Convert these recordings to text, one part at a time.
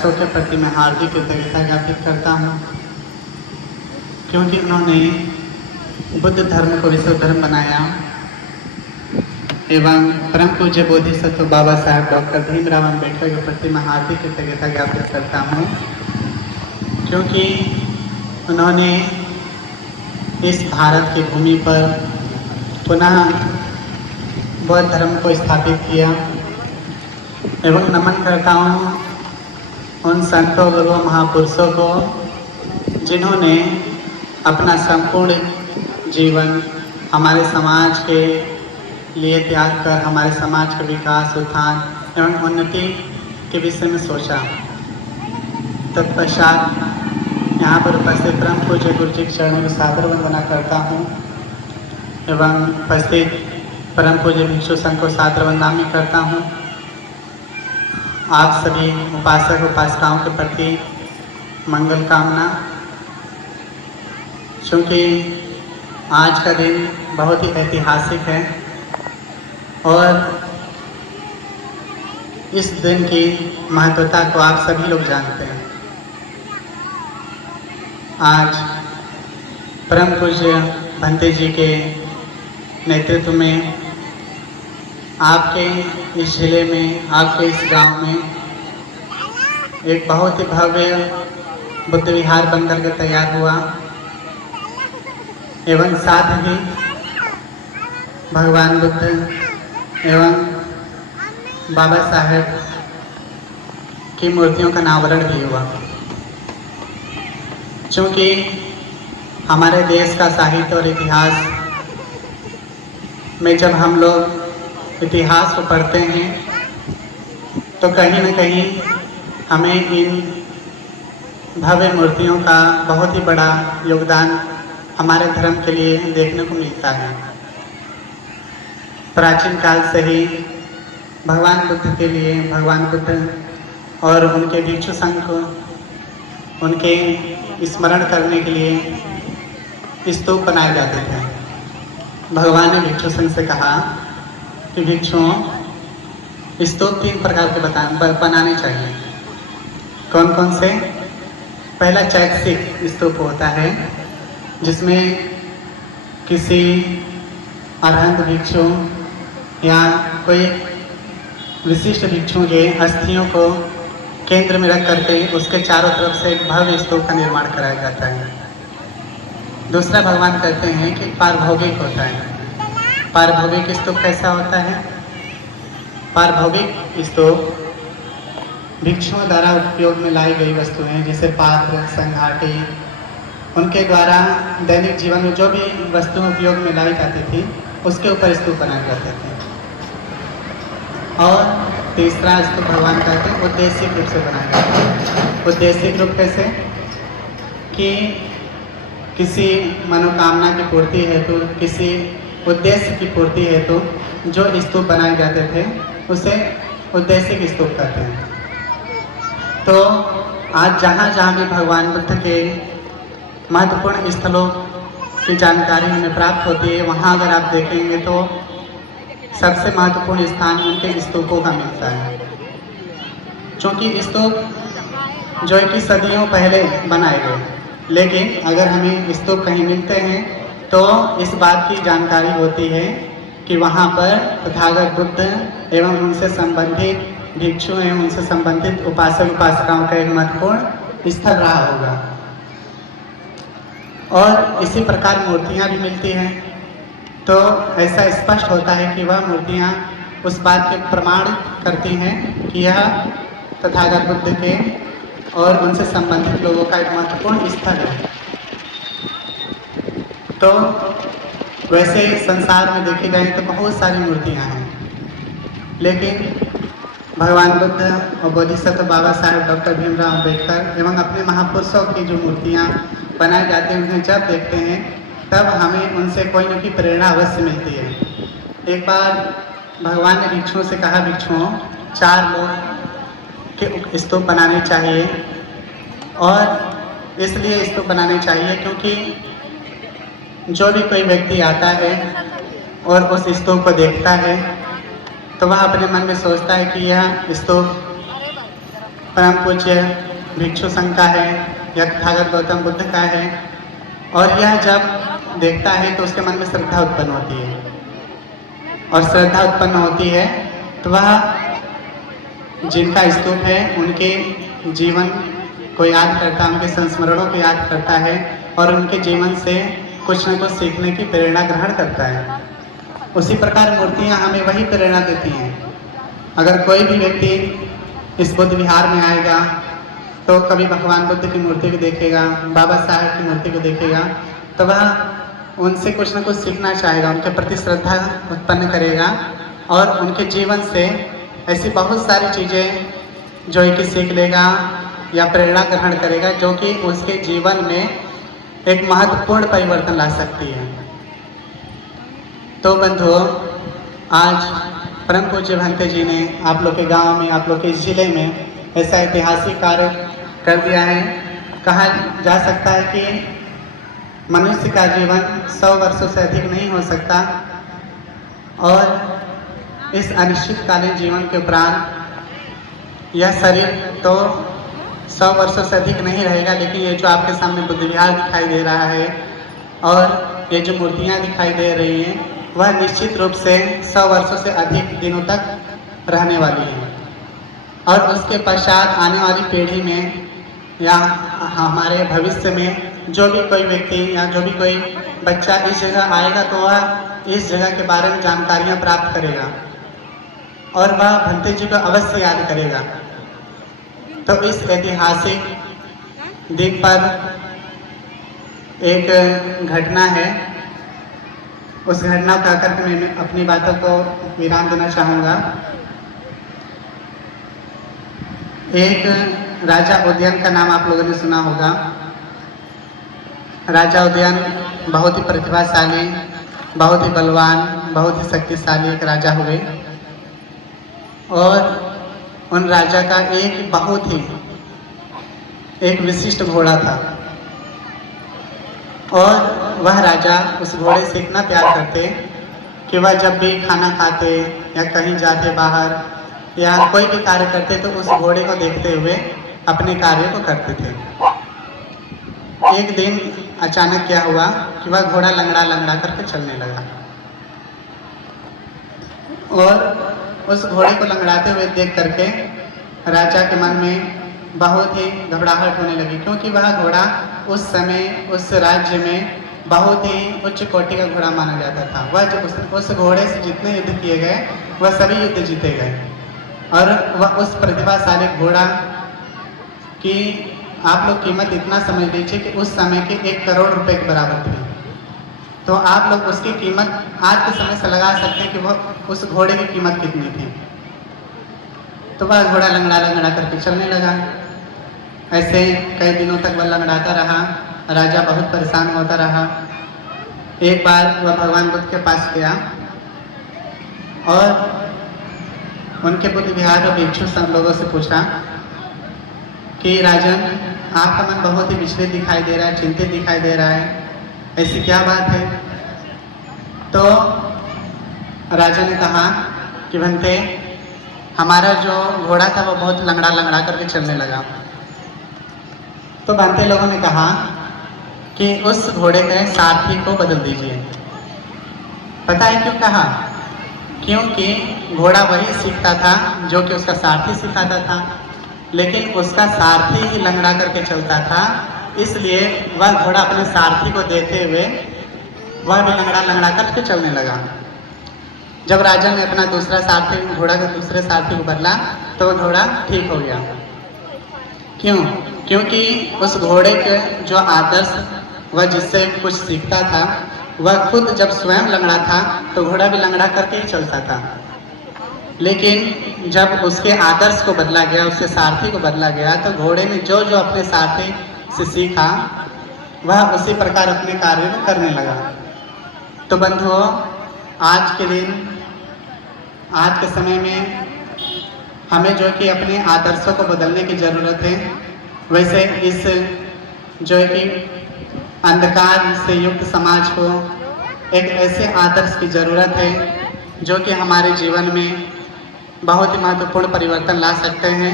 प्रयासों के प्रति मैं हार्दिक कृतज्ञता ज्ञापित करता हूँ, क्योंकि उन्होंने बुद्ध धर्म को विश्व धर्म बनाया एवं परम पूज्य बोधिसत्व बाबा साहेब डॉक्टर भीमराव अम्बेडकर के प्रति मैं हार्दिक कृतज्ञता ज्ञापित करता हूँ, क्योंकि उन्होंने इस भारत की भूमि पर पुनः बौद्ध धर्म को स्थापित किया। एवं नमन करता हूँ उन संतों गुरुओं महापुरुषों को जिन्होंने अपना संपूर्ण जीवन हमारे समाज के लिए त्याग कर हमारे समाज के विकास उत्थान एवं उन्नति के विषय में सोचा। तत्पश्चात यहाँ पर उपस्थित परम पूज्य गुरु जी के चरणों में सादर वंदना करता हूँ एवं उपस्थित परम पूज्य भिक्षु संघ को सादर वंदना करता हूँ। आप सभी उपासक उपासिकाओं के प्रति मंगल कामना, क्योंकि आज का दिन बहुत ही ऐतिहासिक है और इस दिन की महत्वता को आप सभी लोग जानते हैं। आज परम पूज्य भंते जी के नेतृत्व में आपके इस जिले में, आपके इस गांव में एक बहुत ही भव्य बुद्ध विहार बनकर के तैयार हुआ एवं साथ ही भगवान बुद्ध एवं बाबा साहेब की मूर्तियों का अनावरण भी हुआ। क्योंकि हमारे देश का साहित्य और इतिहास में जब हम लोग इतिहास को पढ़ते हैं तो कहीं न कहीं हमें इन भव्य मूर्तियों का बहुत ही बड़ा योगदान हमारे धर्म के लिए देखने को मिलता है। प्राचीन काल से ही भगवान बुद्ध के लिए, भगवान बुद्ध और उनके भिक्षु संघ को उनके स्मरण करने के लिए स्तूप बनाए जाते थे। भगवान ने भिक्षु संघ से कहा कि भिक्षुओं, स्तूप 3 प्रकार के बनाने चाहिए। कौन कौन से? पहला चैक्षिक स्तूप होता है, जिसमें किसी अरहंत भिक्षु या कोई विशिष्ट भिक्षुओं के अस्थियों को केंद्र में रख करके उसके चारों तरफ से एक भव्य स्तूप का निर्माण कराया जाता है। दूसरा भगवान कहते हैं कि पारभौगिक होता है। पारभौगिक स्तूप कैसा होता है? पारभौगिक स्तूप भिक्षुओं द्वारा उपयोग में लाई गई वस्तुएं जैसे पात्र, संघाटी, उनके द्वारा दैनिक जीवन में जो भी वस्तुएं उपयोग में लाई जाती थी उसके ऊपर स्तूप बनाए जाते थे। और तीसरा स्तूप भगवान कहते हैं उद्देशिक रूप से बनाया जाता है। उद्देशिक रूप कैसे? कि किसी मनोकामना की पूर्ति हेतु, किसी उद्देश्य की पूर्ति हेतु जो स्तूप बनाए जाते थे उसे उद्देशिक स्तूप कहते हैं। तो आज जहाँ जहाँ भी भगवान बुद्ध के महत्वपूर्ण स्थलों की जानकारी हमें प्राप्त होती है, वहाँ अगर आप देखेंगे तो सबसे महत्वपूर्ण स्थान उनके स्तूपों का मिलता है। क्योंकि स्तूप जो है कि सदियों पहले बनाए गए, लेकिन अगर हमें स्तूप कहीं मिलते हैं तो इस बात की जानकारी होती है कि वहाँ पर तथागत बुद्ध एवं उनसे संबंधित भिक्षु एवं उनसे संबंधित उपासक उपासिकाओं का एक महत्वपूर्ण स्थल रहा होगा। और इसी प्रकार मूर्तियाँ भी मिलती हैं, तो ऐसा स्पष्ट होता है कि वह मूर्तियाँ उस बात के प्रमाण करती हैं कि यह तथागत बुद्ध के और उनसे संबंधित लोगों का एक महत्वपूर्ण स्थल है। तो वैसे संसार में देखी जाए तो बहुत सारी मूर्तियाँ हैं, लेकिन भगवान बुद्ध और बोधिसत्व बाबा साहेब डॉक्टर भीमराव अम्बेडकर एवं अपने महापुरुषों की जो मूर्तियाँ बनाई जाती हैं उन्हें जब देखते हैं तब हमें उनसे कोई न कोई प्रेरणा अवश्य मिलती है। एक बार भगवान ने भिक्षुओं से कहा, भिक्षुओं 4 लोग के स्तूप बनाने चाहिए, और इसलिए स्तूप बनाने चाहिए क्योंकि जो भी कोई व्यक्ति आता है और उस स्तूप को देखता है तो वह अपने मन में सोचता है कि यह स्तूप परम पूज्य भिक्षु संघ का है या तथागत गौतम बुद्ध का है, और यह जब देखता है तो उसके मन में श्रद्धा उत्पन्न होती है, और श्रद्धा उत्पन्न होती है तो वह जिनका स्तूप है उनके जीवन को याद करता है, उनके संस्मरणों को याद करता है और उनके जीवन से कुछ न कुछ सीखने की प्रेरणा ग्रहण करता है। उसी प्रकार मूर्तियाँ हमें वही प्रेरणा देती हैं। अगर कोई भी व्यक्ति इस बुद्ध विहार में आएगा तो कभी भगवान बुद्ध की मूर्ति को देखेगा, बाबा साहेब की मूर्ति को देखेगा, तो वह उनसे कुछ न कुछ सीखना चाहेगा, उनके प्रति श्रद्धा उत्पन्न करेगा और उनके जीवन से ऐसी बहुत सारी चीज़ें जो है कि सीख लेगा या प्रेरणा ग्रहण करेगा, जो कि उसके जीवन में एक महत्वपूर्ण परिवर्तन ला सकती है। तो बंधुओं, आज परम पूज्य भंते जी ने आप लोग के गांव में, आप लोग के जिले में ऐसा ऐतिहासिक कार्य कर दिया है। कहा जा सकता है कि मनुष्य का जीवन 100 वर्षों से अधिक नहीं हो सकता, और इस अनिश्चितकालीन जीवन के उपरांत यह शरीर तो 100 वर्षों से अधिक नहीं रहेगा, लेकिन ये जो आपके सामने बुद्ध विहार दिखाई दे रहा है और ये जो मूर्तियाँ दिखाई दे रही हैं, वह निश्चित रूप से 100 वर्षों से अधिक दिनों तक रहने वाली हैं। और उसके पश्चात आने वाली पीढ़ी में या हमारे भविष्य में जो भी कोई व्यक्ति या जो भी कोई बच्चा इस जगह आएगा तो वह इस जगह के बारे में जानकारियाँ प्राप्त करेगा और वह भंते जी को अवश्य याद करेगा। तो इस ऐतिहासिक दिन पर एक घटना है, उस घटना को आकर के मैं अपनी बातों को विराम देना चाहूँगा। एक राजा उदयन का नाम आप लोगों ने सुना होगा। राजा उदयन बहुत ही प्रतिभाशाली, बहुत ही बलवान, बहुत ही शक्तिशाली एक राजा हुए, और उन राजा का एक बहुत ही एक विशिष्ट घोड़ा था, और वह राजा उस घोड़े से इतना प्यार करते कि वह जब भी खाना खाते या कहीं जाते बाहर या कोई भी कार्य करते तो उस घोड़े को देखते हुए अपने कार्य को करते थे। एक दिन अचानक क्या हुआ कि वह घोड़ा लंगड़ा लंगड़ा करके चलने लगा, और उस घोड़े को लंगड़ाते हुए देख करके राजा के मन में बहुत ही घबराहट होने लगी, क्योंकि वह घोड़ा उस समय उस राज्य में बहुत ही उच्च कोटि का घोड़ा माना जाता था। वह जब उस घोड़े से जितने युद्ध किए गए वह सभी युद्ध जीते गए, और वह उस प्रतिभाशाली घोड़ा की आप लोग कीमत इतना समझ लीजिए कि उस समय के 1 करोड़ रुपए के बराबर थी। तो आप लोग उसकी कीमत आज के समय से लगा सकते हैं कि वह उस घोड़े की कीमत कितनी थी। तो वह घोड़ा लंगड़ा लंगड़ा करके चलने लगा। ऐसे कई दिनों तक वह लंगड़ाता रहा, राजा बहुत परेशान होता रहा। एक बार वह भगवान बुद्ध के पास गया और उनके बुद्ध विहार और भिक्षु सब लोगों से पूछा कि राजन, आपका मन बहुत ही विचलित दिखाई दे रहा है, चिंतित दिखाई दे रहा है, ऐसी क्या बात है? तो राजा ने कहा कि भंते, हमारा जो घोड़ा था वो बहुत लंगड़ा लंगड़ा करके चलने लगा। तो भंते लोगों ने कहा कि उस घोड़े के सारथी को बदल दीजिए। पता है क्यों कहा? क्योंकि घोड़ा वही सीखता था जो कि उसका सारथी सिखाता था, लेकिन उसका सारथी ही लंगड़ा करके चलता था, इसलिए वह घोड़ा अपने सारथी को देखते हुए वह भी लंगड़ा लंगड़ा करके चलने लगा। जब राजा ने अपना दूसरा सारथी घोड़ा के दूसरे सारथी को बदला तो वह घोड़ा ठीक हो गया। क्यों? क्योंकि उस घोड़े के जो आदर्श वह जिससे कुछ सीखता था, वह खुद जब स्वयं लंगड़ा था तो घोड़ा भी लंगड़ा करके ही चलता था, लेकिन जब उसके आदर्श को बदला गया, उसके सारथी को बदला गया, तो घोड़े ने जो जो अपने सारथी से सीखा वह उसी प्रकार अपने कार्य को करने लगा। तो बंधुओं, आज के दिन, आज के समय में हमें जो कि अपने आदर्शों को बदलने की ज़रूरत है। वैसे इस जो कि अंधकार से युक्त समाज को एक ऐसे आदर्श की ज़रूरत है जो कि हमारे जीवन में बहुत ही महत्वपूर्ण परिवर्तन ला सकते हैं।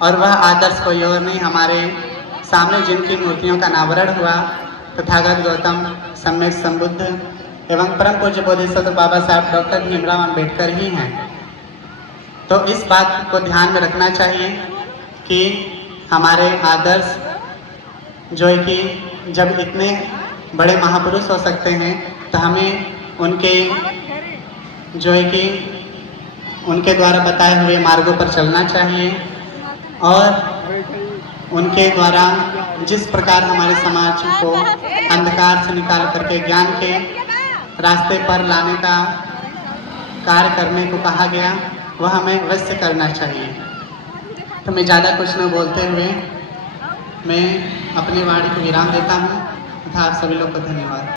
और वह आदर्श कोई और नहीं, हमारे सामने जिनकी मूर्तियों का अनावरण हुआ तथागत गौतम सम्यक संबुद्ध एवं परम पूज्य बोधिसत्व बाबा साहब डॉक्टर भीमराव अम्बेडकर ही हैं। तो इस बात को ध्यान में रखना चाहिए कि हमारे आदर्श जो है कि जब इतने बड़े महापुरुष हो सकते हैं तो हमें उनके जो है कि उनके द्वारा बताए हुए मार्गों पर चलना चाहिए और उनके द्वारा जिस प्रकार हमारे समाज को अंधकार से निकाल करके ज्ञान के रास्ते पर लाने का कार्य करने को कहा गया वह हमें अवश्य करना चाहिए। तो मैं ज़्यादा कुछ न बोलते हुए मैं अपनी वाणी को विराम देता हूँ तथा आप सभी लोग को धन्यवाद।